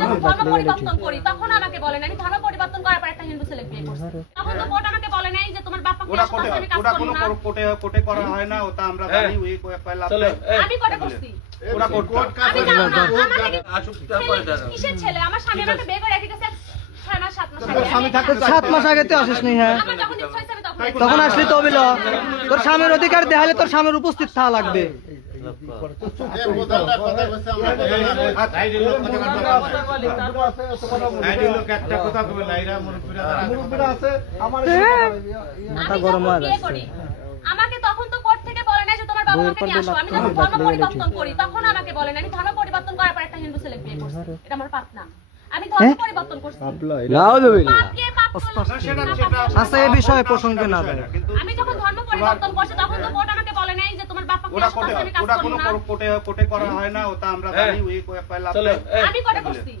যখন ধর্ম পরিবর্তন করি তখন আমাকে বলেন আমি ধর্ম পরিবর্তন করার পর একটা হিন্দু ছেলে বিয়ে করছি। তখন তো কোর্ট আমাকে বলে নাই যে তোমার বাবা ওটা কোনো কোর্টে করা হয় না, ওটা আমরা জানি। ওই কয়লা আমি কোর্টে করছি। ওটা কোর্ট আমি না কিসের ছেলে? আমার স্বামী আমাকে বিয়ে করে রেখে গেছে 6 মাস 7 মাস আগে। স্বামী থাকতে 7 মাস আগে তুই আসিস নি? হ্যাঁ, আমার যখন ইচ্ছা হইছে আমি তখন তখন আসলি তো বিল তোর স্বামীর অধিকার দেখালে তোর স্বামীর উপস্থিত থাকা লাগবে। আমাকে তখন তো কোর্ট থেকে বলে নাই যে তোমার বাবা মাকে নিয়ে আসো। আমি যখন ধর্ম পরিবর্তন করি তখন আমাকে বলে নাই আমি ধর্ম পরিবর্তন করার পর একটা হিন্দু ছেলে বিয়ে করছি। এটা আমার পাপ না। আমি ধর্ম পরিবর্তন করছি। আচ্ছা, এই বিষয়ে প্রসঙ্গে না যায়। আমি যখন ধর্ম পরিবর্তন করছি তখন তো কোর্ট আমাকে বলে নাই যে তোমার বাবা মাকে আসো আমি কাজ করব না। কোর্টে করা হয় না, ওটা আমরা জানি। ওই কয়লা আমি কোর্টে করছি।